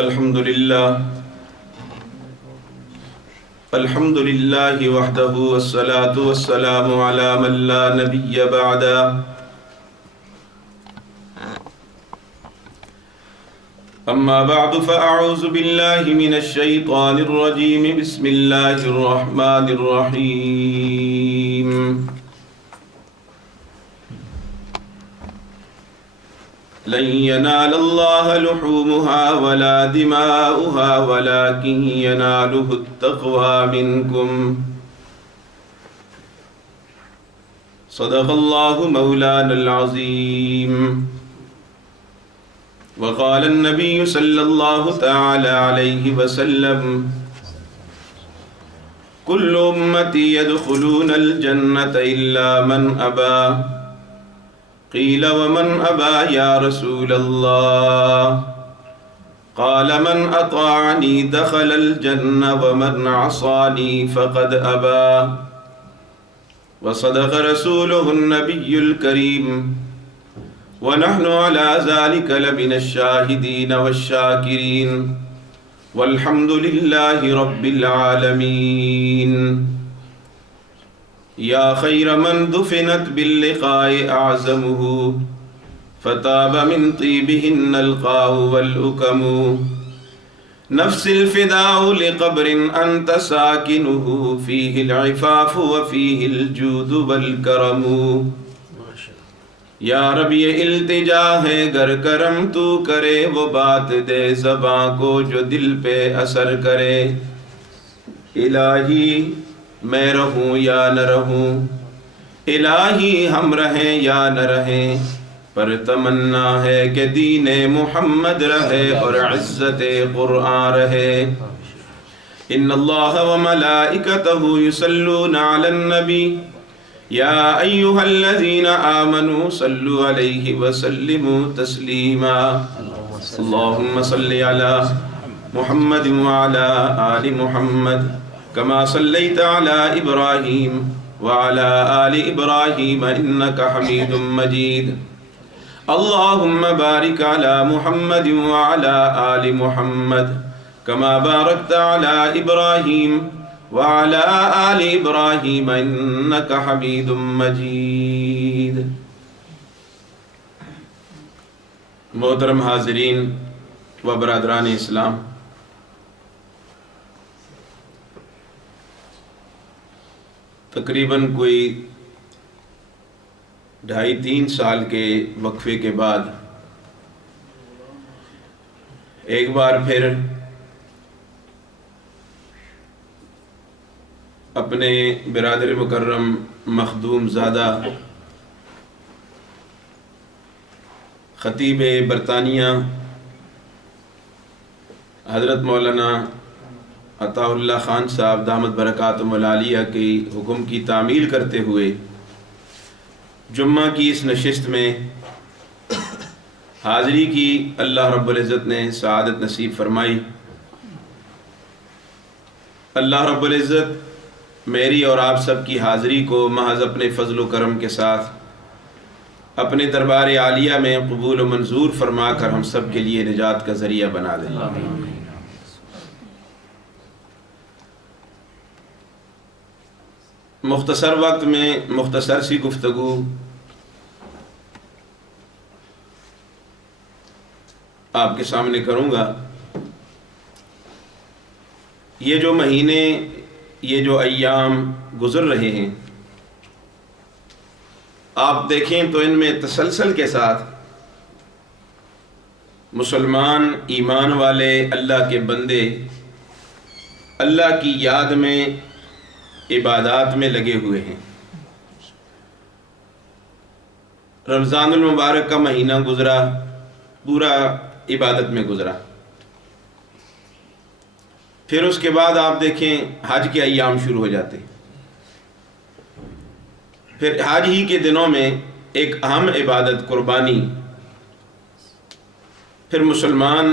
الحمد للہ وحدہ والصلاة والسلام علی من لا نبی بعدا اما بعد فاعوذ باللہ من الشیطان الرجیم بسم اللہ الرحمن الرحیم لن ينال الله لحومها ولا دماؤها ولكن يناله التقوى منكم صدق الله مولانا العظيم وقال النبي صلى الله تعالى عليه وسلم كل أمتي يدخلون الجنة إلا من أبى قيل ومن أبى يا رسول الله قال من أطاعني دخل الجنة ومن عصاني فقد أبى وصدق رسوله النبي الكريم ونحن على ذلك لمن الشاهدين والشاكرين والحمد لله رب العالمين یا خیر من دفنت باللقاء اعظمه فطاب من طیبهن القاء والأکم نفس الفداء لقبر انت ساکنه فیه العفاف وفیه الجود والکرم یا رب یہ التجا ہے گر کرم تو کرے وہ بات دے زباں کو جو دل پہ اثر کرے الہی میں رہوں یا نہ رہوں الہی ہم رہیں یا نہ رہیں پر تمنا ہے کہ دین محمد رہے اور عزت قرآن رہے ان اللہ وملائکتہ یصلون علی النبی یا ایہا الذین آمنوا صلوا علیہ وسلموا تسلیما اللہم صلی علی محمد وعلی آل محمد كما صليت على إبراهيم وعلى آل إبراهيم إنك حميد مجيد اللهم بارك على محمد وعلى آل محمد كما باركت على إبراهيم وعلى آل إبراهيم إنك حميد مجيد محترم حاضرین و برادران اسلام، تقریباً کوئی 2.5-3 سال کے وقفے کے بعد ایک بار پھر اپنے برادر مکرم مخدوم زادہ خطیب برطانیہ حضرت مولانا عطا اللہ خان صاحب دامت برکاتہم العالیہ کے حکم کی تعمیل کرتے ہوئے جمعہ کی اس نشست میں حاضری کی اللہ رب العزت نے سعادت نصیب فرمائی۔ اللہ رب العزت میری اور آپ سب کی حاضری کو محض اپنے فضل و کرم کے ساتھ اپنے دربار عالیہ میں قبول و منظور فرما کر ہم سب کے لیے نجات کا ذریعہ بنا دے۔ مختصر وقت میں مختصر سی گفتگو آپ کے سامنے کروں گا۔ یہ جو مہینے، یہ جو ایام گزر رہے ہیں، آپ دیکھیں تو ان میں تسلسل کے ساتھ مسلمان ایمان والے اللہ کے بندے اللہ کی یاد میں عبادات میں لگے ہوئے ہیں۔ رمضان المبارک کا مہینہ گزرا، پورا عبادت میں گزرا۔ پھر اس کے بعد آپ دیکھیں حج کے ایام شروع ہو جاتے ہیں۔ پھر حج ہی کے دنوں میں ایک اہم عبادت قربانی، پھر مسلمان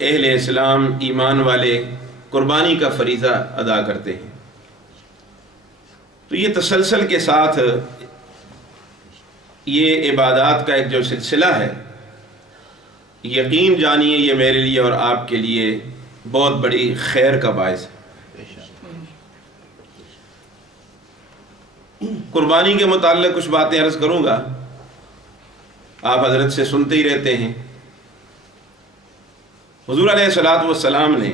اہل اسلام ایمان والے قربانی کا فریضہ ادا کرتے ہیں۔ تو یہ تسلسل کے ساتھ یہ عبادات کا ایک جو سلسلہ ہے یقین جانیے یہ میرے لیے اور آپ کے لیے بہت بڑی خیر کا باعث ہے۔ قربانی کے متعلق کچھ باتیں عرض کروں گا، آپ حضرت سے سنتے ہی رہتے ہیں۔ حضور علیہ الصلوۃ والسلام نے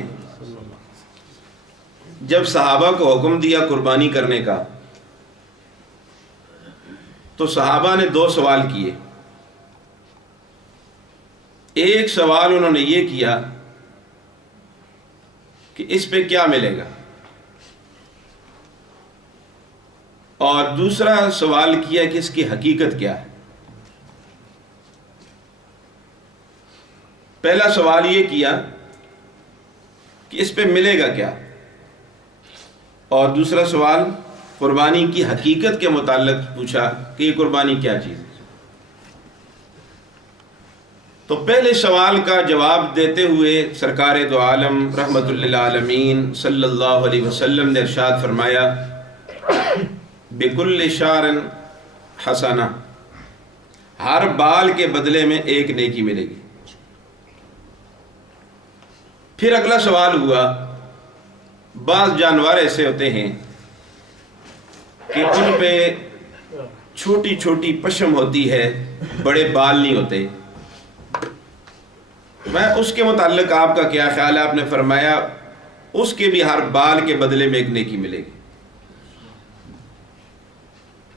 جب صحابہ کو حکم دیا قربانی کرنے کا تو صحابہ نے 2 سوال کیے۔ ایک سوال انہوں نے یہ کیا کہ اس پہ کیا ملے گا، اور دوسرا سوال کیا کہ اس کی حقیقت کیا ہے۔ پہلا سوال یہ کیا کہ اس پہ ملے گا کیا، اور دوسرا سوال قربانی کی حقیقت کے متعلق پوچھا کہ یہ قربانی کیا چیز ہے۔ تو پہلے سوال کا جواب دیتے ہوئے سرکار دو عالم رحمت للعالمین صلی اللہ علیہ وسلم نے ارشاد فرمایا بِكُلِّ شَعْرٍ حَسَنَةٍ، ہر بال کے بدلے میں ایک نیکی ملے گی۔ پھر اگلا سوال ہوا، بعض جانور ایسے ہوتے ہیں کہ ان پہ چھوٹی چھوٹی پشم ہوتی ہے، بڑے بال نہیں ہوتے، میں اس کے متعلق آپ کا کیا خیال ہے؟ آپ نے فرمایا اس کے بھی ہر بال کے بدلے میں ایک نیکی ملے گی۔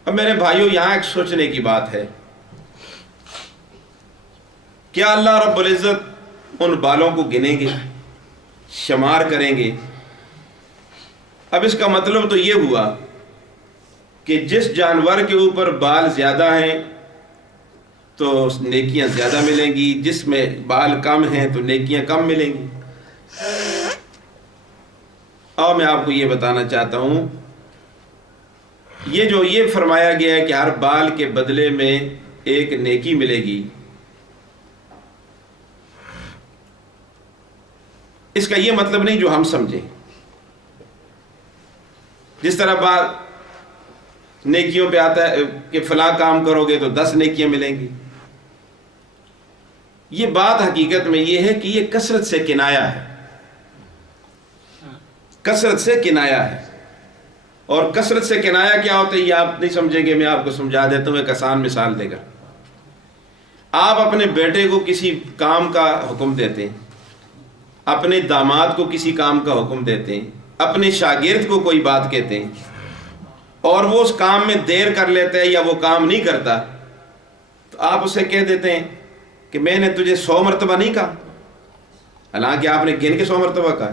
اب میرے بھائیوں یہاں ایک سوچنے کی بات ہے، کیا اللہ رب العزت ان بالوں کو گنیں گے، شمار کریں گے؟ اب اس کا مطلب تو یہ ہوا کہ جس جانور کے اوپر بال زیادہ ہیں تو نیکیاں زیادہ ملیں گی، جس میں بال کم ہیں تو نیکیاں کم ملیں گی۔ اور میں آپ کو یہ بتانا چاہتا ہوں، یہ فرمایا گیا ہے کہ ہر بال کے بدلے میں ایک نیکی ملے گی، اس کا یہ مطلب نہیں جو ہم سمجھیں، جس طرح بات نیکیوں پہ آتا ہے کہ فلاں کام کرو گے تو 10 نیکیاں ملیں گی۔ یہ بات حقیقت میں یہ ہے کہ یہ کثرت سے کنایا ہے، کثرت سے کنایا ہے۔ اور کثرت سے کنایا کیا ہوتا ہے یہ آپ نہیں سمجھیں گے، میں آپ کو سمجھا دیتا ہوں ایک آسان مثال دے کر۔ آپ اپنے بیٹے کو کسی کام کا حکم دیتے ہیں، اپنے داماد کو کسی کام کا حکم دیتے ہیں، اپنے شاگرد کو کوئی بات کہتے ہیں اور وہ اس کام میں دیر کر لیتا ہے یا وہ کام نہیں کرتا، تو آپ اسے کہہ دیتے ہیں کہ میں نے تجھے 100 مرتبہ نہیں کہا، حالانکہ آپ نے گن کے 100 مرتبہ کہا،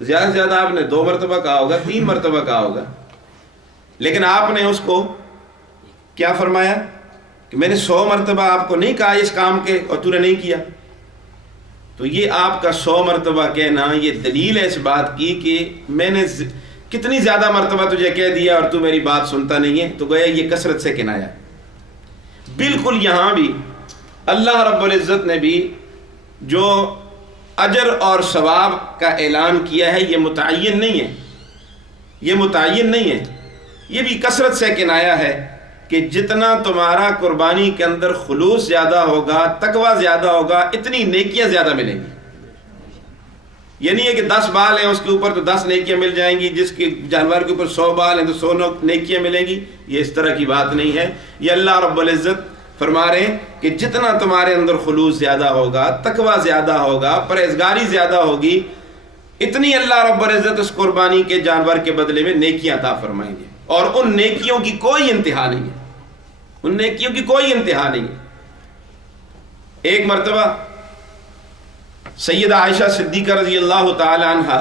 زیادہ سے زیادہ آپ نے 2 مرتبہ کہا ہوگا، 3 مرتبہ کہا ہوگا، لیکن آپ نے اس کو کیا فرمایا کہ میں نے 100 مرتبہ آپ کو نہیں کہا اس کام کے اور تو نے نہیں کیا۔ تو یہ آپ کا 100 مرتبہ کہنا یہ دلیل ہے اس بات کی کہ میں نے کتنی زیادہ مرتبہ تجھے کہہ دیا اور تو میری بات سنتا نہیں ہے، تو گویا یہ کثرت سے کنایا۔ بالکل یہاں بھی اللہ رب العزت نے بھی جو اجر اور ثواب کا اعلان کیا ہے یہ متعین نہیں ہے، یہ متعین نہیں ہے، یہ بھی کثرت سے کنایا ہے کہ جتنا تمہارا قربانی کے اندر خلوص زیادہ ہوگا، تقوی زیادہ ہوگا، اتنی نیکیاں زیادہ ملیں گی۔ یہ نہیں ہے کہ 10 بال ہیں اس کے اوپر تو 10 نیکیاں مل جائیں گی، جس کے جانور کے اوپر 100 بال ہیں تو 100 نیکیاں ملیں گی، یہ اس طرح کی بات نہیں ہے۔ یہ اللہ رب العزت فرما رہے ہیں کہ جتنا تمہارے اندر خلوص زیادہ ہوگا، تقوی زیادہ ہوگا، پرہیزگاری زیادہ ہوگی، اتنی اللہ رب العزت اس قربانی کے جانور کے بدلے میں نیکیاں عطا فرمائیں گے، اور ان نیکیوں کی کوئی انتہا نہیں ہے، ان نیکیوں کی کوئی انتہا نہیں ہے۔ ایک مرتبہ سیدہ عائشہ صدیقہ رضی اللہ تعالی عنہ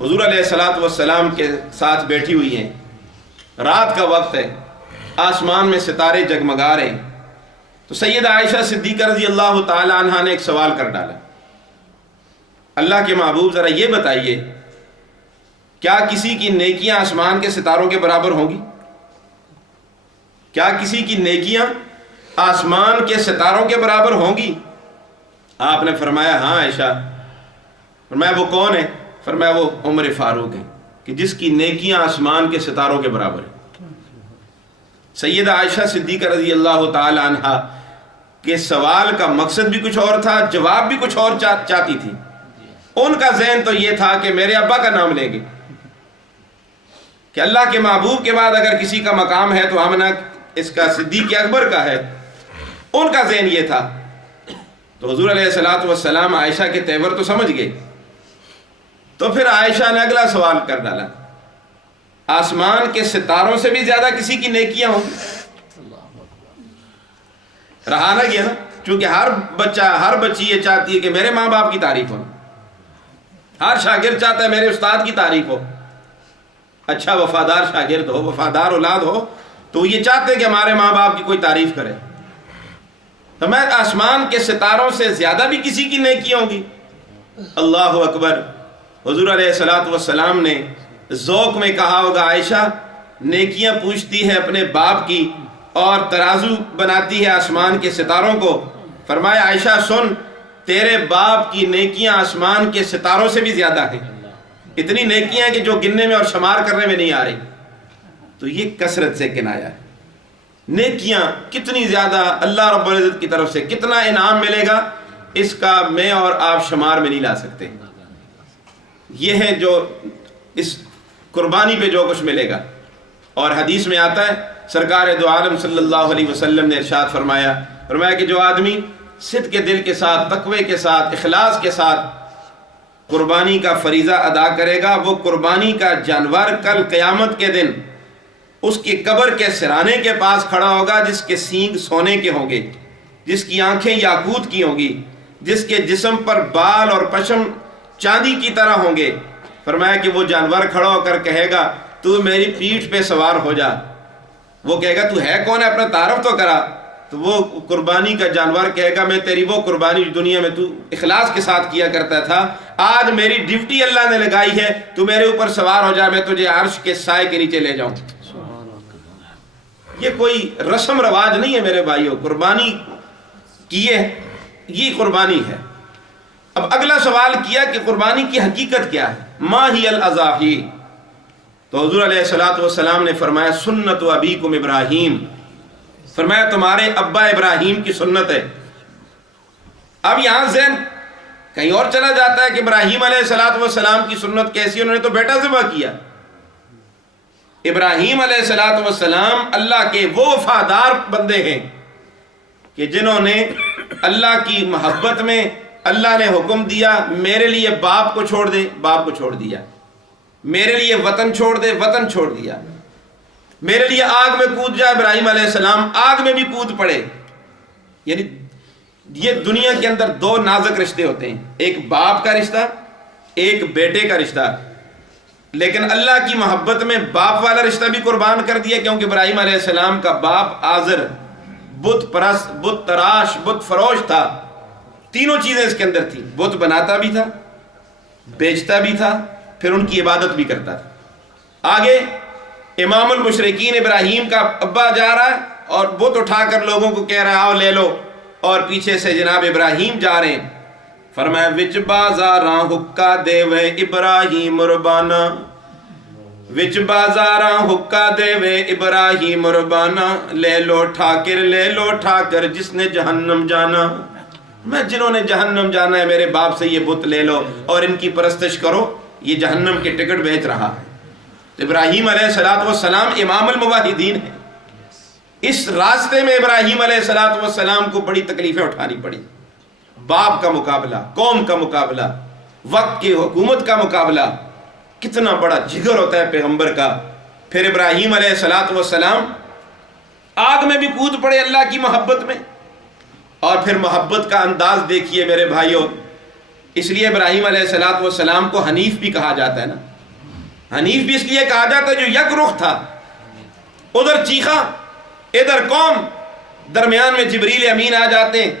حضور علیہ الصلوۃ والسلام کے ساتھ بیٹھی ہوئی ہیں، رات کا وقت ہے، آسمان میں ستارے جگمگا رہے ہیں، تو سیدہ عائشہ صدیقہ رضی اللہ تعالی عنہ نے ایک سوال کر ڈالا، اللہ کے محبوب ذرا یہ بتائیے کیا کسی کی نیکیاں آسمان کے ستاروں کے برابر ہوں گی؟ کیا کسی کی نیکیاں آسمان کے ستاروں کے برابر ہوں گی؟ آپ نے فرمایا ہاں عائشہ۔ فرمایا وہ کون ہے؟ فرمایا وہ عمر فاروق ہے کہ جس کی نیکیاں آسمان کے ستاروں کے برابر ہیں۔ سیدہ عائشہ صدیقہ رضی اللہ تعالی عنہ کہ سوال کا مقصد بھی کچھ اور تھا، جواب بھی کچھ اور چاہتی تھی۔ ان کا ذہن تو یہ تھا کہ میرے ابا کا نام لیں گے، کہ اللہ کے محبوب کے بعد اگر کسی کا مقام ہے تو آمنہ اس کا صدیق اکبر کا ہے، ان کا ذہن یہ تھا۔ تو حضور علیہ السلام عائشہ کے تیور تو سمجھ گئے، تو پھر عائشہ نے اگلا سوال کر ڈالا، آسمان کے ستاروں سے بھی زیادہ کسی کی نیکیاں ہوں گی؟ رہا نہ گیا نا، چونکہ ہر بچہ ہر بچی یہ چاہتی ہے کہ میرے ماں باپ کی تعریف ہو، ہر شاگرد چاہتا ہے میرے استاد کی تعریف ہو، اچھا وفادار شاگرد ہو، وفادار اولاد ہو، تو یہ چاہتے ہیں کہ ہمارے ماں باپ کی کوئی تعریف کرے۔ تو میں آسمان کے ستاروں سے زیادہ بھی کسی کی نیکیاں ہوں گی؟ اللہ اکبر۔ حضور علیہ السلام نے ذوق میں کہا ہوگا، عائشہ نیکیاں پوچھتی ہے اپنے باپ کی اور ترازو بناتی ہے آسمان کے ستاروں کو۔ فرمایا عائشہ سن، تیرے باپ کی نیکیاں آسمان کے ستاروں سے بھی زیادہ ہیں، اتنی نیکیاں کہ جو گننے میں اور شمار کرنے میں نہیں آ رہی۔ تو یہ کثرت سے کنایا ہے، نیکیاں کتنی زیادہ اللہ رب العزت کی طرف سے کتنا انعام ملے گا، اس کا میں اور آپ شمار میں نہیں لا سکتے۔ یہ ہے جو اس قربانی پہ جو کچھ ملے گا۔ اور حدیث میں آتا ہے، سرکار دو عالم صلی اللہ علیہ وسلم نے ارشاد فرمایا کہ جو آدمی صدق کے دل کے ساتھ، تقوی کے ساتھ، اخلاص کے ساتھ قربانی کا فریضہ ادا کرے گا، وہ قربانی کا جانور کل قیامت کے دن اس کی قبر کے سرانے کے پاس کھڑا ہوگا، جس کے سینگ سونے کے ہوں گے، جس کی آنکھیں یاقوت کی ہوں گی، جس کے جسم پر بال اور پشم چاندی کی طرح ہوں گے۔ فرمایا کہ وہ جانور کھڑا ہو کر کہے گا، تو میری پیٹھ پہ سوار ہو جا۔ وہ کہے گا تو ہے کون ہے، اپنا تعارف تو کرا۔ تو وہ قربانی کا جانور کہے گا، میں تیری وہ قربانی دنیا میں تو اخلاص کے ساتھ کیا کرتا تھا، آج میری ڈیوٹی اللہ نے لگائی ہے، تو میرے اوپر سوار ہو جا، میں تجھے عرش کے سائے کے نیچے لے جاؤں۔ یہ کوئی رسم رواج نہیں ہے میرے بھائیوں، قربانی کی یہ قربانی ہے۔ اب اگلا سوال کیا کہ قربانی کی حقیقت کیا ہے، ما ہی الاضاحی؟ تو حضور علیہ السلام نے فرمایا سنت ابیکم ابراہیم، فرمایا تمہارے ابا ابراہیم کی سنت ہے۔ اب یہاں ذہن کہیں اور چلا جاتا ہے کہ ابراہیم علیہ السلام کی سنت کیسی، انہوں نے تو بیٹا ذبح کیا۔ ابراہیم علیہ السلام اللہ کے وہ وفادار بندے ہیں کہ جنہوں نے اللہ کی محبت میں اللہ نے حکم دیا میرے لیے باپ کو چھوڑ دے، باپ کو چھوڑ دیا، میرے لیے وطن چھوڑ دے، وطن چھوڑ دیا، میرے لیے آگ میں کود جائے، ابراہیم علیہ السلام آگ میں بھی کود پڑے۔ یعنی یہ دنیا کے اندر دو نازک رشتے ہوتے ہیں، ایک باپ کا رشتہ، ایک بیٹے کا رشتہ، لیکن اللہ کی محبت میں باپ والا رشتہ بھی قربان کر دیا، کیونکہ ابراہیم علیہ السلام کا باپ آزر بت پرست، بت تراش، بت فروش تھا۔ تینوں چیزیں اس کے اندر تھیں، بت بناتا بھی تھا، بیچتا بھی تھا، پھر ان کی عبادت بھی کرتا تھا۔ آگے امام المشرکین ابراہیم کا ابا جا رہا ہے اور بت اٹھا کر لوگوں کو کہہ رہا ہے آؤ لے لو، اور پیچھے سے جناب ابراہیم جا رہے ہیں۔ فرمایا وچ بازاراں حکا دے وے ابراہیم ربانا، وچ بازاراں حکا دے وے ابراہیم ربانا، لے لو ٹھاکر جس نے جہنم جانا۔ میں جنہوں نے جہنم جانا ہے میرے باپ سے یہ بت لے لو اور ان کی پرستش کرو، یہ جہنم کے ٹکٹ بیچ رہا ہے۔ ابراہیم علیہ السلام امام الموحدین ہے۔ اس راستے میں ابراہیم علیہ السلام کو بڑی تکلیفیں اٹھانی پڑی، باپ کا مقابلہ، قوم کا مقابلہ، وقت کی حکومت کا مقابلہ، کتنا بڑا جگر ہوتا ہے پیغمبر کا۔ پھر ابراہیم علیہ السلام آگ میں بھی کود پڑے اللہ کی محبت میں، اور پھر محبت کا انداز دیکھیے میرے بھائیوں۔ اس لیے ابراہیم علیہ السلام کو حنیف بھی کہا جاتا ہے نا، حنیف بھی اس لیے کہا جاتا ہے جو یک رخ تھا، ادھر چیخا ادھر قوم، درمیان میں جبریل امین آ جاتے ہیں،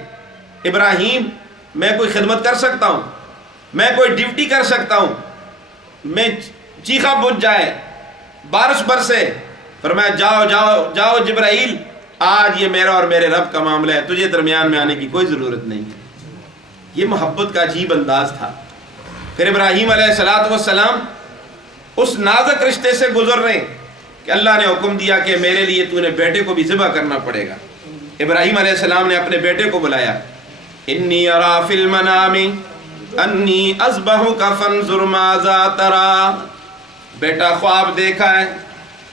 ابراہیم میں کوئی خدمت کر سکتا ہوں، میں کوئی ڈیوٹی کر سکتا ہوں، میں چیخا بجھ جائے، بارش برسے، فرمایا جاؤ جاؤ جاؤ جبرائیل، آج یہ میرا اور میرے رب کا معاملہ ہے، تجھے درمیان میں آنے کی کوئی ضرورت نہیں۔ یہ محبت کا عجیب انداز تھا۔ پھر ابراہیم علیہ السلام اس نازک رشتے سے گزر رہے ہیں کہ اللہ نے حکم دیا کہ میرے لیے تو نے بیٹے کو بھی ذبح کرنا پڑے گا۔ ابراہیم علیہ السلام نے اپنے بیٹے کو بلایا، انی ارا فی المنام انی اذبحک فانظر ماذا تری، بیٹا خواب دیکھا ہے،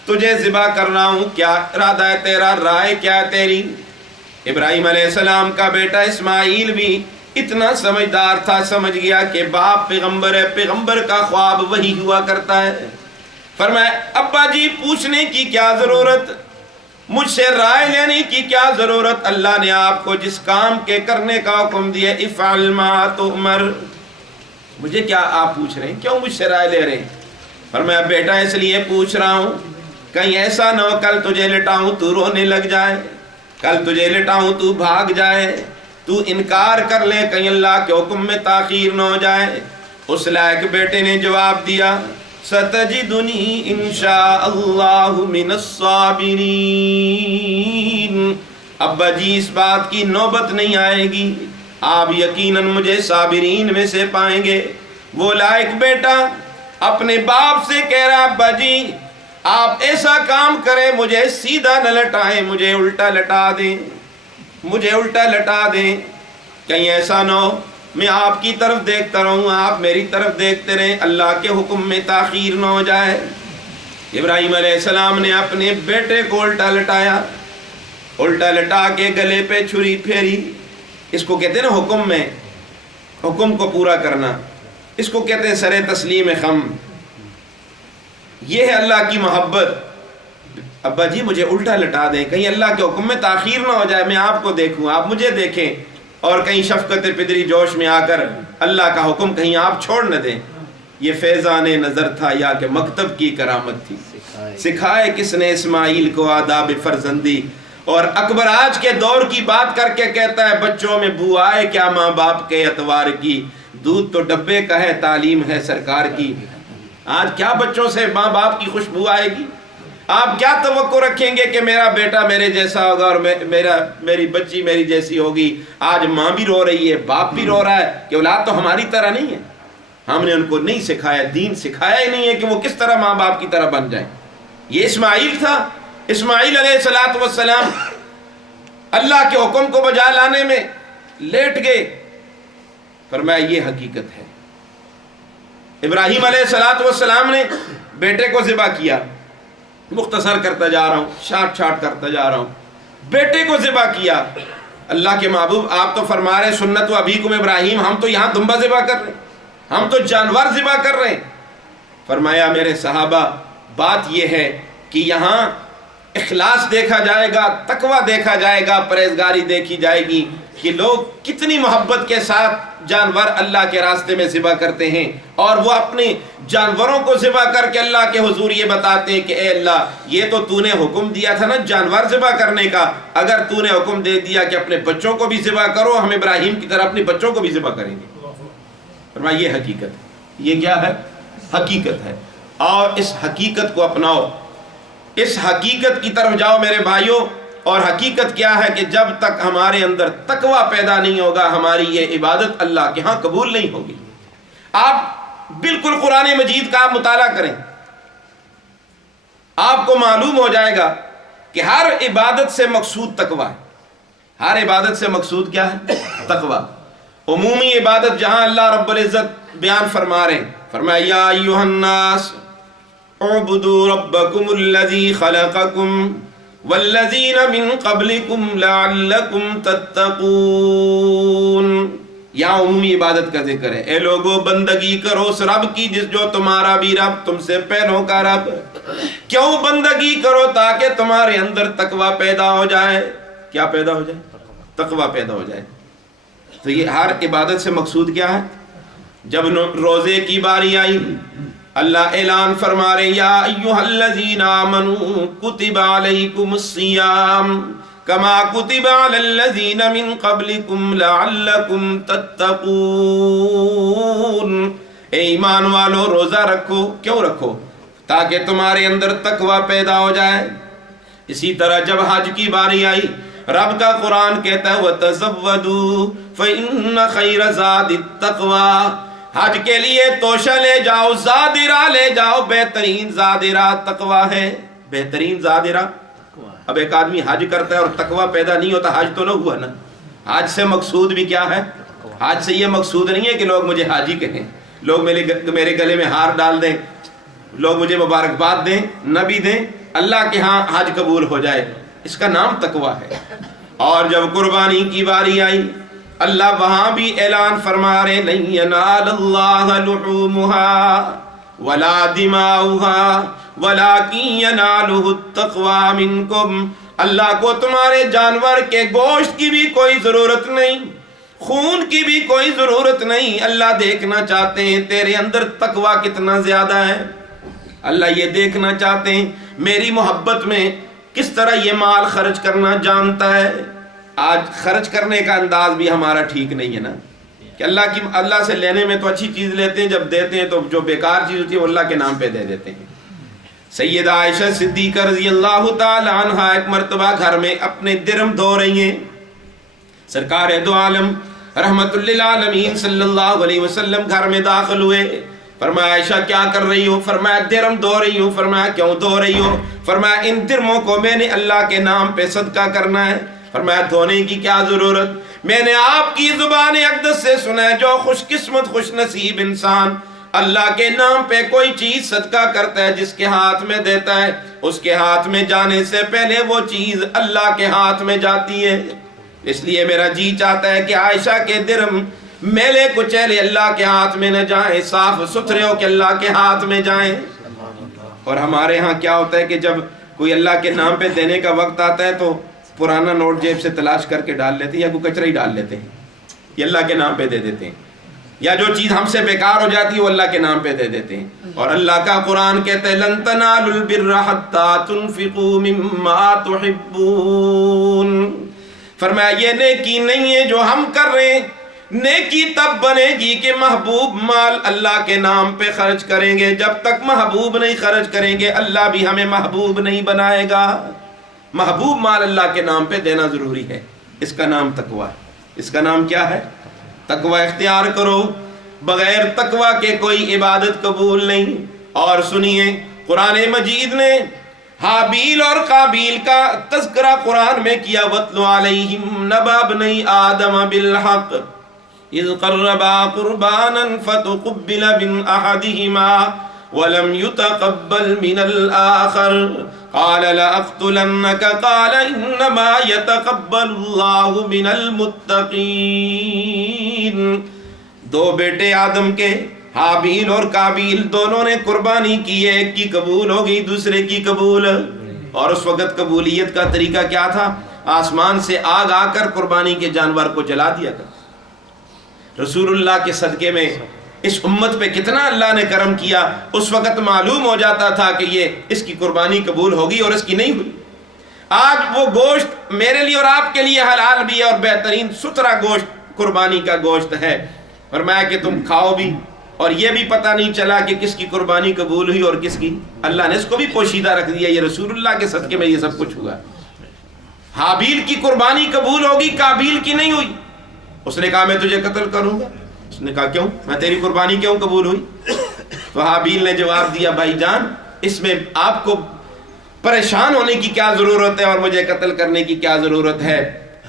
تجھے ذبح کر رہا ہوں، کیا ارادہ ہے تیرا، رائے کیا ہے تیری؟ ابراہیم علیہ السلام کا بیٹا اسماعیل بھی اتنا سمجھدار تھا، سمجھ گیا کہ باپ پیغمبر ہے، پیغمبر کا خواب وہی ہوا کرتا ہے۔ فرمایا ابا جی پوچھنے کی کیا ضرورت، مجھ سے رائے لینے کی کیا ضرورت، اللہ نے آپ کو جس کام کے کرنے کا حکم دیا، افعل ما تؤمر، مجھے کیا آپ پوچھ رہے ہیں، کیوں مجھ سے رائے لے رہے ہیں؟ فرمایا بیٹا اس لیے پوچھ رہا ہوں کہیں ایسا نہ ہو کل تجھے لٹاؤں تو رونے لگ جائے، کل تجھے لٹاؤں تو بھاگ جائے، تو انکار کر لے، کہیں اللہ کے حکم میں تاخیر نہ ہو جائے۔ اس لائق بیٹے نے جواب دیا ستجدنی انشاء اللہ من الصابرین، ابا جی اس بات کی نوبت نہیں آئے گی، آپ یقیناً مجھے صابرین میں سے پائیں گے۔ وہ لائق بیٹا اپنے باپ سے کہہ رہا ابا جی آپ ایسا کام کریں، مجھے سیدھا نہ لٹائیں، مجھے الٹا لٹا دیں، مجھے الٹا لٹا دیں، کہیں ایسا نہ ہو میں آپ کی طرف دیکھتا رہوں آپ میری طرف دیکھتے رہیں، اللہ کے حکم میں تاخیر نہ ہو جائے۔ ابراہیم علیہ السلام نے اپنے بیٹے کو الٹا لٹایا، الٹا لٹا کے گلے پہ چھری پھیری، اس کو کہتے ہیں نا حکم میں، حکم کو پورا کرنا، اس کو کہتے ہیں سر تسلیم خم، یہ ہے اللہ کی محبت۔ ابا جی مجھے الٹا لٹا دیں، کہیں اللہ کے حکم میں تاخیر نہ ہو جائے، میں آپ کو دیکھوں آپ مجھے دیکھیں، اور کہیں شفقت پدری جوش میں آ کر اللہ کا حکم کہیں آپ چھوڑ نہ دیں۔ یہ فیضان نظر تھا یا کہ مکتب کی کرامت تھی، سکھائے کس نے اسماعیل کو آداب فرزندی۔ اور اکبر آج کے دور کی بات کر کے کہتا ہے بچوں میں بو آئے کیا ماں باپ کے اتوار کی، دودھ تو ڈبے کا ہے تعلیم ہے سرکار کی۔ آج کیا بچوں سے ماں باپ کی خوشبو آئے گی؟ آپ کیا توقع رکھیں گے کہ میرا بیٹا میرے جیسا ہوگا اور میری بچی میری جیسی ہوگی؟ آج ماں بھی رو رہی ہے، باپ بھی رو رہا ہے کہ اولاد تو ہماری طرح نہیں ہے۔ ہم نے ان کو نہیں سکھایا، دین سکھایا ہی نہیں ہے کہ وہ کس طرح ماں باپ کی طرح بن جائیں۔ یہ اسماعیل تھا، اسماعیل علیہ السلام اللہ کے حکم کو بجا لانے میں لیٹ گئے۔ فرمایا یہ حقیقت ہے۔ ابراہیم علیہ السلام نے بیٹے کو ذبح کیا، مختصر کرتا جا رہا ہوں، شارٹ کرتا جا رہا ہوں، بیٹے کو ذبح کیا۔ اللہ کے محبوب آپ تو فرما رہے سنت و ابیکم ابراہیم، ہم تو یہاں دمبا ذبح کر رہے ہیں، ہم تو جانور ذبح کر رہے ہیں۔ فرمایا میرے صحابہ بات یہ ہے کہ یہاں اخلاص دیکھا جائے گا، تقوی دیکھا جائے گا، پرہیزگاری دیکھی جائے گی کہ لوگ کتنی محبت کے ساتھ جانور اللہ کے راستے میں ذبح کرتے ہیں، اور وہ اپنے جانوروں کو ذبح کر کے اللہ کے حضور یہ بتاتے ہیں کہ اے اللہ یہ تو تو نے حکم دیا تھا نا جانور ذبح کرنے کا، اگر تو نے حکم دے دیا کہ اپنے بچوں کو بھی ذبح کرو، ہم ابراہیم کی طرح اپنے بچوں کو بھی ذبح کریں گے۔ فرمایا یہ حقیقت ہے، یہ کیا ہے؟ حقیقت ہے، اور اس حقیقت کو اپناؤ، اس حقیقت کی طرف جاؤ میرے بھائیوں۔ اور حقیقت کیا ہے کہ جب تک ہمارے اندر تقوی پیدا نہیں ہوگا ہماری یہ عبادت اللہ کے ہاں قبول نہیں ہوگی۔ آپ بالکل قرآن مجید کا مطالعہ کریں، آپ کو معلوم ہو جائے گا کہ ہر عبادت سے مقصود تقوی ہے، ہر عبادت سے مقصود کیا ہے؟ تقوی۔ عمومی عبادت جہاں اللہ رب العزت بیان فرما رہے ہیں، فرمایا یا ایھا الناس اعبدوا ربکم الذی خلقکم والذین من قبلکم لعلکم تتقون۔ یہاں عمومی عبادت کا ذکر ہے، اے لوگو بندگی کرو اس رب کی جو تمہارا بھی رب، تم سے پہلوں کا رب۔ کیوں بندگی کرو؟ تاکہ تمہارے اندر تقوی پیدا ہو جائے۔ کیا پیدا ہو جائے؟ تقوی پیدا ہو جائے۔ تو یہ ہر عبادت سے مقصود کیا ہے؟ جب روزے کی باری آئی اللہ اعلان فرما رہے یا ایھا الذین آمنوا کتب علیکم الصیام کما کتب علی الذین من قبلکم لعلکم تتقون۔ اے ایمان والو روزہ رکھو، کیوں رکھو؟ تاکہ تمہارے اندر تقوی پیدا ہو جائے۔ اسی طرح جب حج کی باری آئی رب کا قرآن کہتا ہے وَتَزَوَّدُوا فَإِنَّ خَيْرَ زَادِ التَّقْوَىٰ، حج کے لیے توشہ لے جاؤ، زادرہ لے جاؤ، بہترین زادرہ تقوی ہے، بہترین زادرہ اب ایک آدمی حج کرتا ہے اور تقوی پیدا نہیں ہوتا، حج تو نہ ہوا نا۔ حج سے مقصود بھی کیا ہے؟ حج سے یہ مقصود نہیں ہے کہ لوگ مجھے حاجی کہیں، لوگ میرے گلے میں ہار ڈال دیں، لوگ مجھے مبارکباد دیں، نہ بھی دیں، اللہ کے ہاں حج قبول ہو جائے، اس کا نام تقوی ہے۔ اور جب قربانی کی باری آئی، اللہ وہاں بھی اعلان فرما رہے لن ینال اللہ لحومها ولا دماؤها ولکن ینالہ التقوی منکم۔ اللہ کو تمہارے جانور کے گوشت کی بھی کوئی ضرورت نہیں، خون کی بھی کوئی ضرورت نہیں، اللہ دیکھنا چاہتے ہیں تیرے اندر تقوی کتنا زیادہ ہے۔ اللہ یہ دیکھنا چاہتے ہیں میری محبت میں کس طرح یہ مال خرچ کرنا جانتا ہے۔ آج خرچ کرنے کا انداز بھی ہمارا ٹھیک نہیں ہے نا، کہ اللہ سے لینے میں تو اچھی چیز لیتے ہیں، جب دیتے ہیں تو جو بیکار چیز ہوتی ہے وہ اللہ کے نام پہ دے دیتے ہیں۔ سیدہ عائشہ صدیقہ رضی اللہ تعالی عنہا ایک مرتبہ گھر میں اپنے درم دھو رہی ہیں، سرکار دو عالم رحمت للعالمین صلی اللہ علیہ وسلم گھر میں داخل ہوئے۔ فرمایا عائشہ کیا کر رہی ہو؟ فرمایا درم دھو رہی ہوں۔ فرمایا کیوں دھو رہی ہو؟ فرمایا ان درموں کو میں نے اللہ کے نام پہ صدقہ کرنا ہے۔ فرمایا دھونے کی کیا ضرورت؟ میں نے آپ کی زبان اقدس سے سنا ہے جو خوش قسمت خوش نصیب انسان اللہ کے نام پہ کوئی چیز صدقہ کرتا ہے، جس کے ہاتھ میں دیتا ہے اس کے ہاتھ میں جانے سے پہلے وہ چیز اللہ کے ہاتھ میں جاتی ہے۔ اس لیے میرا جی چاہتا ہے کہ عائشہ کے درم میلے کچیلے اللہ کے ہاتھ میں نہ جائیں، صاف ستھرے ہو کہ اللہ کے ہاتھ میں جائیں۔ اور ہمارے ہاں کیا ہوتا ہے کہ جب کوئی اللہ کے نام پہ دینے کا وقت آتا ہے تو پرانا نوٹ جیب سے تلاش کر کے ڈال لیتے ہیں، یا کوئی کچرا ہی ڈال لیتے ہیں، یہ اللہ کے نام پہ دے دیتے ہیں، یا جو چیز ہم سے بیکار ہو جاتی ہے وہ اللہ کے نام پہ دے دیتے ہیں۔ اور اللہ کا قرآن کہتا ہے لن تنالوا البر حتى تنفقوا مما تحبون۔ فرمایا یہ نیکی نہیں ہے جو ہم کر رہے ہیں، نیکی تب بنے گی کہ محبوب مال اللہ کے نام پہ خرچ کریں گے۔ جب تک محبوب نہیں خرچ کریں گے اللہ بھی ہمیں محبوب نہیں بنائے گا۔ محبوب مال اللہ کے نام پہ دینا ضروری ہے، اس کا نام تقوی ہے۔ اس کا نام کیا ہے؟ تقوی اختیار کرو، بغیر تقوی کے کوئی عبادت قبول نہیں۔ اور سنیے قرآن مجید نے حابیل اور قابیل کا تذکرہ قرآن میں کیا، وَاتْلُ عَلَيْهِمْ نَبَأَ ابْنَيْ آدَمَ بِالْحَقِّ إِذْ قَرَّبَا قُرْبَانًا فَتُقُبِّلَ مِنْ أَحَدِهِمَا وَلَمْ يُتَقَبَّلْ مِنَ الْآخَرِ قَالَ لَأَقْتُلَنَّكَ قَالَ إِنَّمَا يَتَقَبَّلُ اللَّهُ مِنَ الْمُتَّقِينَ۔ دو بیٹے آدم کے حابیل اور قابیل دونوں نے قربانی کی ہے، ایک کی قبول ہو گئی دوسرے کی قبول۔ اور اس وقت قبولیت کا طریقہ کیا تھا؟ آسمان سے آگ آ کر قربانی کے جانور کو جلا دیا کر۔ رسول اللہ کے صدقے میں اس امت پہ کتنا اللہ نے کرم کیا، اس وقت معلوم ہو جاتا تھا کہ یہ اس کی قربانی قبول ہوگی اور اس کی نہیں ہوئی۔ آج وہ گوشت میرے لیے اور آپ کے لیے حلال بھی ہے اور بہترین ستھرا گوشت قربانی کا گوشت ہے، فرمایا کہ تم کھاؤ بھی، اور یہ بھی پتہ نہیں چلا کہ کس کی قربانی قبول ہوئی اور کس کی۔ اللہ نے اس کو بھی پوشیدہ رکھ دیا، یہ رسول اللہ کے صدقے میں یہ سب کچھ ہوا۔ حابیل کی قربانی قبول ہوگی، قابیل کی نہیں ہوئی۔ اس نے کہا میں تجھے قتل کروں گا۔ اس نے کہا کیوں؟ میں تیری قربانی کیوں قبول ہوئی؟ تو حابیل نے جواب دیا بھائی جان اس میں آپ کو پریشان ہونے کی کیا ضرورت ہے اور مجھے قتل کرنے کی کیا ضرورت ہے؟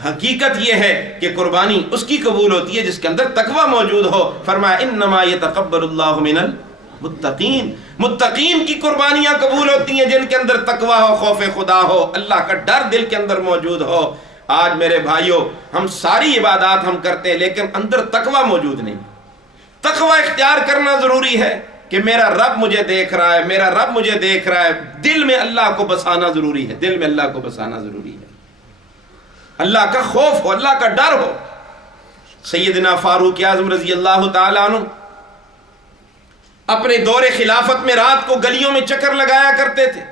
حقیقت یہ ہے کہ قربانی اس کی قبول ہوتی ہے جس کے اندر تقوی موجود ہو۔ فرمایا انما یتقبل اللہ من المتقین، متقین کی قربانیاں قبول ہوتی ہیں جن کے اندر تقوی ہو، خوف خدا ہو، اللہ کا ڈر دل کے اندر موجود ہو۔ آج میرے بھائیوں ہم ساری عبادات ہم کرتے ہیں لیکن اندر تقوی موجود نہیں۔ تقوی اختیار کرنا ضروری ہے کہ میرا رب مجھے دیکھ رہا ہے، میرا رب مجھے دیکھ رہا ہے، دل میں اللہ کو بسانا ضروری ہے، دل میں اللہ کو بسانا ضروری ہے، اللہ کا خوف ہو، اللہ کا ڈر ہو۔ سیدنا فاروق اعظم رضی اللہ تعالیٰ عنہ اپنے دور خلافت میں رات کو گلیوں میں چکر لگایا کرتے تھے۔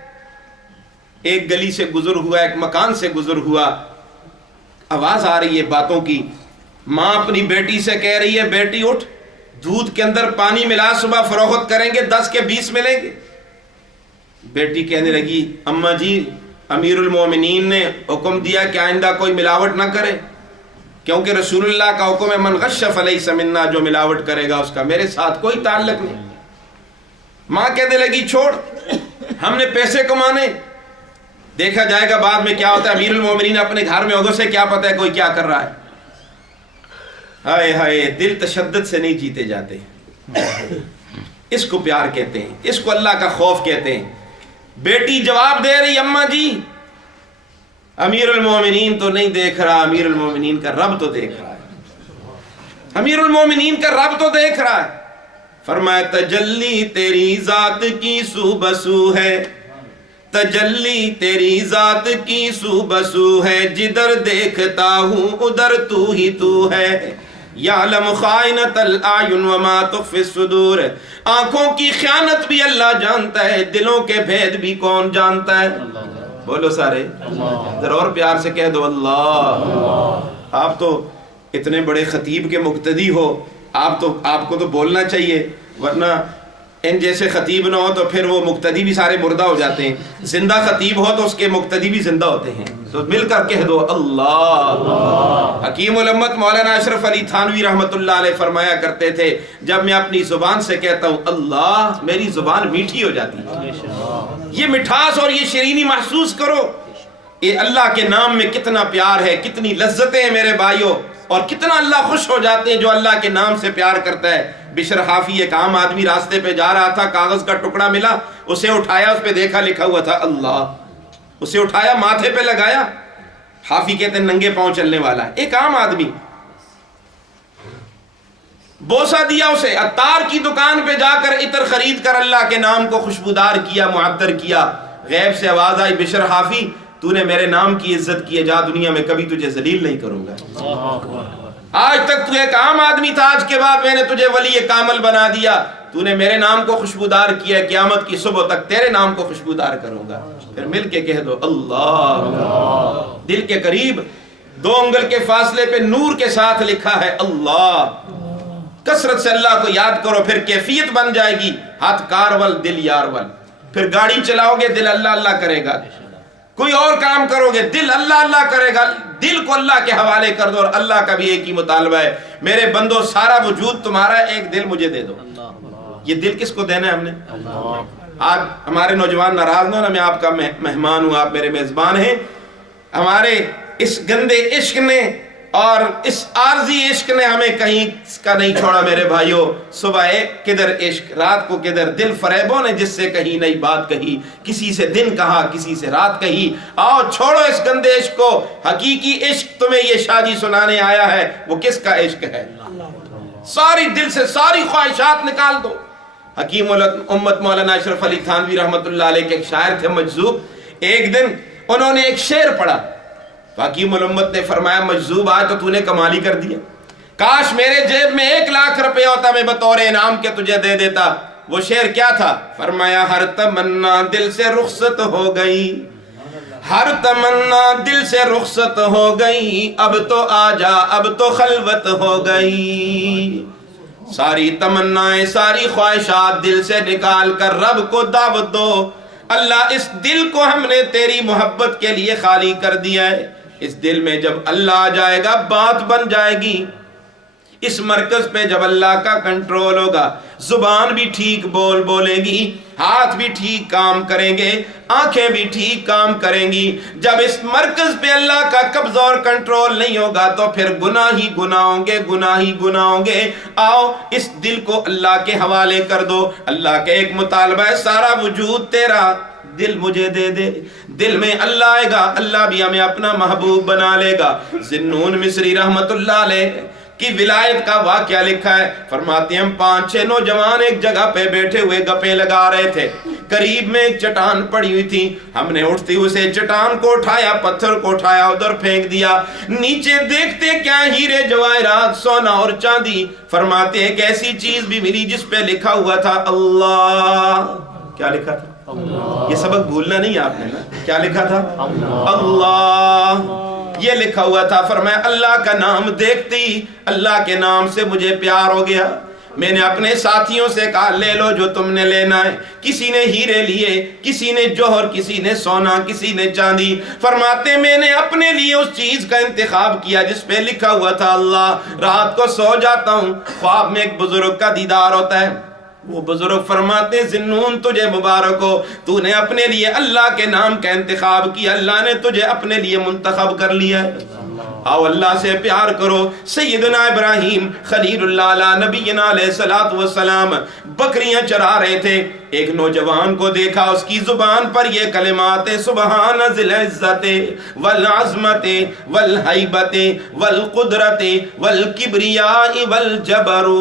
ایک گلی سے گزر ہوا، ایک مکان سے گزر ہوا، آواز آ رہی ہے باتوں کی۔ ماں اپنی بیٹی سے کہہ رہی ہے بیٹی اٹھ، دودھ کے اندر پانی ملا، صبح فروخت کریں گے، 10 کے 20 ملیں گے۔ بیٹی کہنے لگی اماں جی امیر المومنین نے حکم دیا کہ آئندہ کوئی ملاوٹ نہ کرے، کیونکہ رسول اللہ کا حکم ہے من غش فلیس منا، جو ملاوٹ کرے گا اس کا میرے ساتھ کوئی تعلق نہیں۔ ماں کہنے لگی چھوڑ، ہم نے پیسے کمانے، دیکھا جائے گا بعد میں کیا ہوتا ہے. امیر المومنین اپنے گھر میں ہوگا، سے کیا پتہ ہے کوئی کیا کر رہا ہے. ہائے ہائے، دل تشدد سے نہیں جیتے جاتے. اس کو پیار کہتے ہیں، اس کو اللہ کا خوف کہتے ہیں. بیٹی جواب دے رہی، اماں جی امیر المومنین تو نہیں دیکھ رہا، امیر المومنین کا رب تو دیکھ رہا ہے، امیر المومنین کا رب تو دیکھ رہا ہے. فرمایا تجلی تیری ذات کی سو بسو ہے، تجلی تیری ذات کی سو بسو ہے، جدھر دیکھتا ہوں ادھر تو ہی تو ہے. یعلم خائنۃ الاعین وما تخفی الصدور، آنکھوں کی خیانت بھی اللہ جانتا ہے، دلوں کے بھید بھی کون جانتا ہے؟ بولو سارے ذرا اور پیار سے کہہ دو اللہ. آپ تو اتنے بڑے خطیب کے مقتدی ہو، آپ کو تو بولنا چاہیے، ورنہ ان جیسے خطیب نہ ہو تو پھر وہ مقتدی بھی سارے مردہ ہو جاتے ہیں. زندہ خطیب ہو تو اس کے مقتدی بھی زندہ ہوتے ہیں. تو مل کر کہہ دو اللہ. حکیم الامت مولانا اشرف علی تھانوی رحمۃ اللہ علیہ فرمایا کرتے تھے، جب میں اپنی زبان سے کہتا ہوں اللہ، میری زبان میٹھی ہو جاتی ہے. یہ مٹھاس اور یہ شیرینی محسوس کرو. یہ اللہ کے نام میں کتنا پیار ہے، کتنی لذتیں ہیں میرے بھائیوں، اور کتنا اللہ خوش ہو جاتے ہیں جو اللہ کے نام سے پیار کرتا ہے. بشر حافی ایک عام آدمی راستے پہ جا رہا تھا، کاغذ کا ٹکڑا ملا، اسے اٹھایا، اس پہ دیکھا لکھا ہوا تھا اللہ، اسے اٹھایا ماتھے پہ لگایا. حافی کہتے ہیں ننگے پاؤں چلنے والا ہے، ایک عام آدمی. بوسہ دیا اسے، عطار کی دکان پہ جا کر عطر خرید کر اللہ کے نام کو خوشبودار کیا، معطر کیا. غیب سے آواز آئی، بشر حافی تو نے میرے نام کی عزت کی ہے، جا دنیا میں کبھی تجھے ذلیل نہیں کروں گا. آج تک تو ایک عام آدمی تھا، آج کے بعد میں نے تجھے ولی کامل بنا دیا. تو نے میرے نام کو خوشبودار کیا ہے، قیامت کی صبح تک تیرے نام کو خوشبودار کروں گا. پھر مل کے کہہ دو اللہ. دل کے قریب 2 انگل کے فاصلے پہ نور کے ساتھ لکھا ہے اللہ. کثرت سے اللہ کو یاد کرو، پھر کیفیت بن جائے گی ہاتھ کارول دل یارول. پھر گاڑی چلاؤ گے دل اللہ اللہ کرے گا، کوئی اور کام کرو گے دل اللہ اللہ کرے گا. دل کو اللہ کے حوالے کر دو، اور اللہ کا بھی ایک ہی مطالبہ ہے، میرے بندو سارا وجود تمہارا ہے، ایک دل مجھے دے دو. یہ دل کس کو دینا ہے ہم نے؟ آج ہمارے نوجوان ناراض نہ، میں آپ کا مہمان ہوں، آپ میرے میزبان ہیں. ہمارے اس گندے عشق نے اور اس عارضی عشق نے ہمیں کہیں کا نہیں چھوڑا میرے بھائیوں. صبح کدھر عشق، رات کو کدھر دل فریبوں نے جس سے کہیں نئی بات کہی، کسی سے دن کہا کسی سے رات کہی. آؤ چھوڑو اس گندے عشق کو، حقیقی عشق تمہیں یہ شادی سنانے آیا ہے. وہ کس کا عشق ہے؟ ساری دل سے ساری خواہشات نکال دو. حکیم امت مولانا اشرف علی تھانوی رحمۃ اللہ علیہ کے ایک شاعر تھے مجذوب. ایک دن انہوں نے ایک شعر پڑھا، حکیم الامت نے فرمایا مجذوب آج تو نے کمال ہی کر دیا، کاش میرے جیب میں 1 لاکھ روپے ہوتا، میں بطور انعام کے تجھے دے دیتا. وہ شعر کیا تھا؟ فرمایا ہر تمنا دل سے رخصت ہو گئی، ہر تمنا دل سے رخصت ہو گئی، اب تو آجا اب تو خلوت ہو گئی. ساری تمنائیں ساری خواہشات دل سے نکال کر رب کو دعوت دو. اللہ اس دل کو ہم نے تیری محبت کے لیے خالی کر دیا ہے. اس دل میں جب اللہ آ جائے گا بات بن جائے گی. اس مرکز پہ جب اللہ کا کنٹرول ہوگا، زبان بھی ٹھیک بولے گی، ہاتھ بھی ٹھیک کام کریں گے، آنکھیں بھی ٹھیک کام کریں گی. جب اس مرکز پہ اللہ کا قبضہ اور کنٹرول نہیں ہوگا تو پھر گناہ ہی گناہ ہوں گے، گناہ ہی گناہ ہوں گے. آؤ اس دل کو اللہ کے حوالے کر دو. اللہ کا ایک مطالبہ ہے، سارا وجود تیرا، دل مجھے دے دے. دل میں اللہ آئے گا، اللہ بھی ہمیں اپنا محبوب بنا لے گا. ذنون مصری رحمت اللہ علیہ کی ولایت کا واقعہ لکھا ہے. فرماتے ہیں ہم 5-6 نوجوان ایک جگہ پہ بیٹھے ہوئے گپیں لگا رہے تھے. قریب میں ایک چٹان پڑی ہوئی تھی. ہم نے اٹھتے اسے چٹان کو اٹھایا، پتھر کو اٹھایا، ادھر پھینک دیا. نیچے دیکھتے کیا ہیرے جواہرات سونا اور چاندی. فرماتے ہیں ایک ایسی چیز بھی ملی جس پہ لکھا ہوا تھا اللہ. کیا لکھا تھا؟ یہ سبق بھولنا نہیں آپ نے نا. کیا لکھا تھا؟ اللہ. یہ لکھا ہوا تھا. فرمایا اللہ کا نام دیکھتی اللہ کے نام سے مجھے پیار ہو گیا. میں نے اپنے ساتھیوں سے کہا لے لو جو تم نے لینا ہے. کسی نے ہیرے لیے، کسی نے جوہر، کسی نے سونا، کسی نے چاندی. فرماتے میں نے اپنے لیے اس چیز کا انتخاب کیا جس پہ لکھا ہوا تھا اللہ. رات کو سو جاتا ہوں، خواب میں ایک بزرگ کا دیدار ہوتا ہے. وہ بزرگ فرماتے ہیں ذنون تجھے مبارک ہو، تو نے اپنے لیے اللہ کے نام کا انتخاب کیا، اللہ نے تجھے اپنے لیے منتخب کر لیا ہے۔ آؤ اللہ سے پیار کرو۔ سیدنا ابراہیم خلیل اللہ علیہ نبینا علیہ الصلوۃ والسلام بکریاں چرا رہے تھے، ایک نوجوان کو دیکھا، اس کی زبان پر یہ کلمات سبحان ذی العزت والعظمت والہیبت والقدرت والکبریاء والجبروت،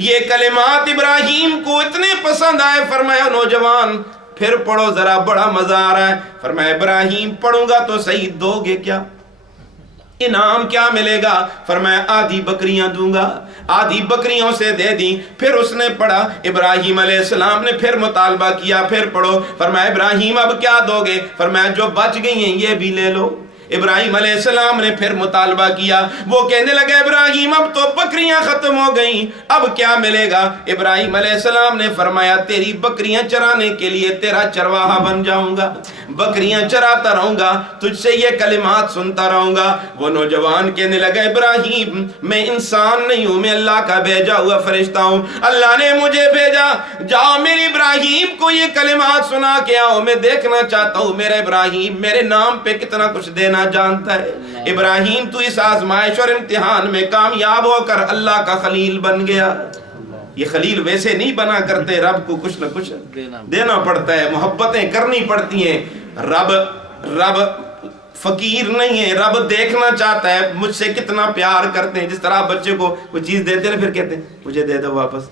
یہ کلمات ابراہیم کو اتنے پسند آئے، فرمایا نوجوان پھر پڑھو ذرا، بڑا مزہ آ رہا ہے۔ فرمایا ابراہیم پڑھوں گا تو صحیح، دو گے کیا؟ انعام کیا ملے گا؟ فرمایا آدھی بکریاں دوں گا، آدھی بکریوں سے دے دی۔ پھر اس نے پڑھا، ابراہیم علیہ السلام نے پھر مطالبہ کیا، پھر پڑھو۔ فرمایا ابراہیم اب کیا دو گے؟ فرمایا جو بچ گئی ہیں یہ بھی لے لو۔ ابراہیم علیہ السلام نے پھر مطالبہ کیا، وہ کہنے لگا ابراہیم اب تو بکریاں ختم ہو گئیں، اب کیا ملے گا؟ ابراہیم علیہ السلام نے فرمایا تیری بکریاں چرانے کے لیے تیرا چرواہا بن جاؤں گا، بکریاں چراتا رہوں گا، تجھ سے یہ کلمات سنتا رہوں گا۔ وہ نوجوان کہنے لگا ابراہیم میں انسان نہیں ہوں، میں اللہ کا بھیجا ہوا فرشتہ ہوں، اللہ نے مجھے بھیجا، جاؤ میرے ابراہیم کو یہ کلمات سنا کے آؤ، میں دیکھنا چاہتا ہوں میرا ابراہیم میرے نام پہ کتنا کچھ دینا جانتا ہے۔ ابراہیم تو اس آزمائش اور امتحان میں کامیاب ہو کر اللہ کا خلیل بن گیا۔ یہ خلیل ویسے نہیں بنا کرتے، رب کو کچھ نہ کچھ دینا پڑتا ہے، محبتیں کرنی پڑتی ہیں۔ رب فقیر نہیں ہے، رب دیکھنا چاہتا ہے مجھ سے کتنا پیار کرتے ہیں۔ جس طرح آپ بچے کو کوئی چیز دیتے ہیں پھر کہتے ہیں مجھے دے دو واپس،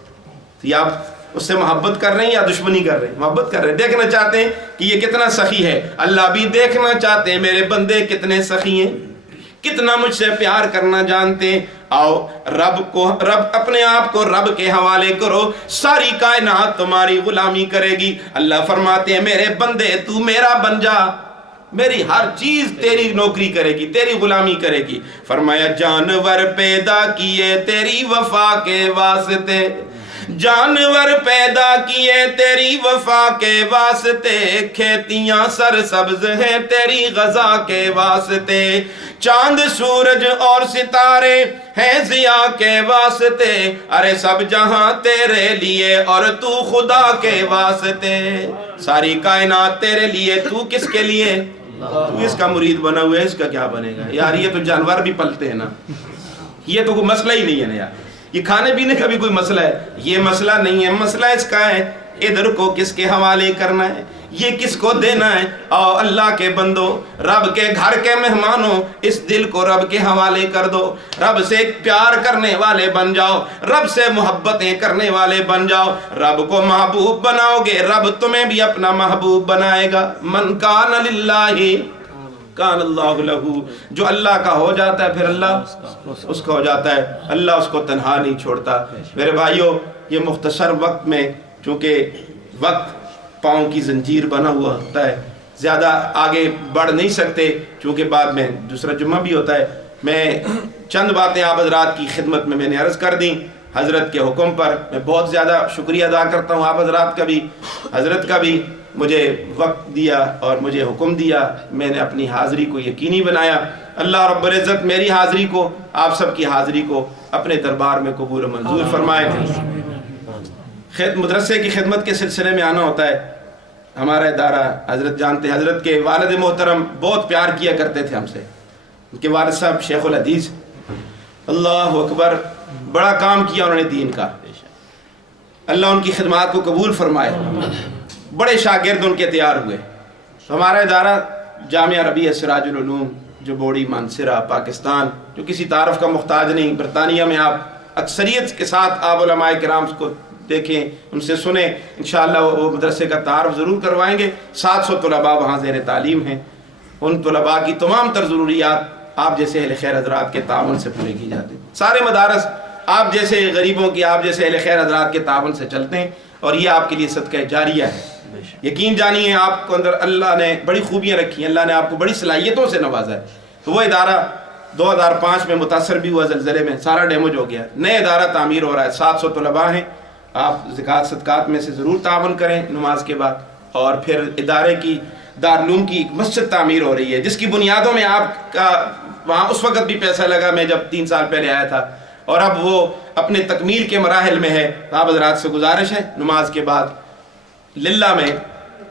یا آپ اس سے محبت کر رہے ہیں یا دشمنی کر رہے ہیں؟ محبت کر رہے ہیں، دیکھنا چاہتے ہیں کہ یہ کتنا سخی ہے۔ اللہ بھی دیکھنا چاہتے ہیں میرے بندے کتنے سخی ہیں، کتنا مجھ سے پیار کرنا جانتے ہیں۔ آؤ رب اپنے آپ کو رب کے حوالے کرو، ساری کائنات تمہاری غلامی کرے گی۔ اللہ فرماتے ہیں میرے بندے تو میرا بن جا، میری ہر چیز تیری نوکری کرے گی، تیری غلامی کرے گی۔ فرمایا جانور پیدا کیے تیری وفا کے واسطے، جانور پیدا کیے تیری وفا کے واسطے، کھیتیاں سرسبز ہیں تیری غذا کے واسطے، چاند سورج اور ستارے ہیں ضیاء کے واسطے، ارے سب جہاں تیرے لیے اور تو خدا کے واسطے، ساری کائنات تیرے لیے، تو کس کے لیے؟ تو اس کا مرید بنا ہوا ہے، اس کا کیا بنے گا یار؟ یہ تو جانور بھی پلتے ہیں نا، یہ تو کوئی مسئلہ ہی نہیں ہے نا یار، یہ کھانے پینے کا بھی کوئی مسئلہ ہے؟ یہ مسئلہ نہیں ہے، مسئلہ اس کا ہے ادھر کو کس کے حوالے کرنا ہے، یہ کس کو دینا ہے۔ اور اللہ کے بندو، رب کے گھر کے مہمانوں، اس دل کو رب کے حوالے کر دو، رب سے پیار کرنے والے بن جاؤ، رب سے محبتیں کرنے والے بن جاؤ، رب کو محبوب بناؤ گے، رب تمہیں بھی اپنا محبوب بنائے گا۔ من کان للہ کان اللہ لہو، جو اللہ کا ہو جاتا ہے پھر اللہ اس کا ہو جاتا ہے، اللہ اس کو تنہا نہیں چھوڑتا۔ میرے بھائیوں، یہ مختصر وقت میں، چونکہ وقت پاؤں کی زنجیر بنا ہوا ہوتا ہے، زیادہ آگے بڑھ نہیں سکتے، چونکہ بعد میں دوسرا جمعہ بھی ہوتا ہے۔ میں چند باتیں آپ حضرات کی خدمت میں نے عرض کر دیں حضرت کے حکم پر۔ میں بہت زیادہ شکریہ ادا کرتا ہوں آپ حضرات کا بھی، حضرت کا بھی، مجھے وقت دیا اور مجھے حکم دیا، میں نے اپنی حاضری کو یقینی بنایا۔ اللہ رب العزت میری حاضری کو، آپ سب کی حاضری کو اپنے دربار میں قبول و منظور فرمائے۔ مدرسے کی خدمت کے سلسلے میں آنا ہوتا ہے، ہمارا ادارہ حضرت جانتے، حضرت کے والد محترم بہت پیار کیا کرتے تھے ہم سے، ان کے والد صاحب شیخ الحدیث، اللہ اکبر، بڑا کام کیا انہوں نے دین کا، اللہ ان کی خدمات کو قبول فرمائے، بڑے شاگرد ان کے تیار ہوئے۔ ہمارا ادارہ جامعہ ربیہ سراج العلوم جو بوڑی مانسرہ پاکستان، جو کسی تعارف کا محتاج نہیں، برطانیہ میں آپ اکثریت کے ساتھ آپ علماء کرام کو دیکھیں، ان سے سنیں، انشاءاللہ وہ مدرسے کا تعارف ضرور کروائیں گے۔ 700 طلباء وہاں زیر تعلیم ہیں، ان طلباء کی تمام تر ضروریات آپ جیسے اہل خیر حضرات کے تعاون سے پورے کی جاتی ہیں۔ سارے مدارس آپ جیسے غریبوں کی، آپ جیسے اہل خیر حضرات کے تعاون سے چلتے ہیں، اور یہ آپ کے لیے صدقہ جاریہ ہے۔ یقین جانیے آپ کو اندر اللہ نے بڑی خوبیاں رکھی ہیں، اللہ نے آپ کو بڑی صلاحیتوں سے نوازا ہے۔ تو وہ ادارہ 2005 میں متاثر بھی ہوا زلزلے میں، سارا ڈیمیج ہو گیا، نئے ادارہ تعمیر ہو رہا ہے، 700 طلباء ہیں۔ آپ زکوٰۃ صدقات میں سے ضرور تعاون کریں نماز کے بعد۔ اور پھر ادارے کی دارالعلوم کی ایک مسجد تعمیر ہو رہی ہے، جس کی بنیادوں میں آپ کا وہاں اس وقت بھی پیسہ لگا، میں جب 3 سال پہلے آیا تھا، اور اب وہ اپنے تکمیل کے مراحل میں ہے۔ آپ حضرات سے گزارش ہے نماز کے بعد للہ میں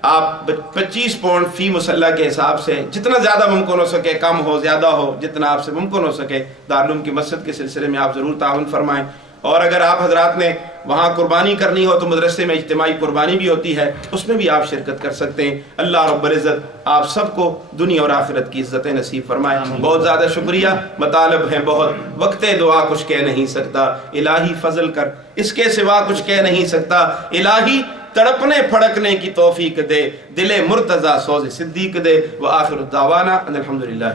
آپ 25 پاؤنڈ فی مسلح کے حساب سے جتنا زیادہ ممکن ہو سکے، کم ہو زیادہ ہو، جتنا آپ سے ممکن ہو سکے دارالعلوم کی مسجد کے سلسلے میں آپ ضرور تعاون فرمائیں۔ اور اگر آپ حضرات نے وہاں قربانی کرنی ہو تو مدرسے میں اجتماعی قربانی بھی ہوتی ہے، اس میں بھی آپ شرکت کر سکتے ہیں۔ اللہ رب العزت آپ سب کو دنیا اور آخرت کی عزت نصیب فرمائے۔ بہت زیادہ شکریہ، مطالب ہیں بہت، وقت دعا کچھ کہہ نہیں سکتا، الہی فضل کر، اس کے سوا کچھ کہہ نہیں سکتا، الہی تڑپنے پھڑکنے کی توفیق دے، دل مرتضی سوز صدیق دے، وآخر الدعوانا ان الحمدللہ۔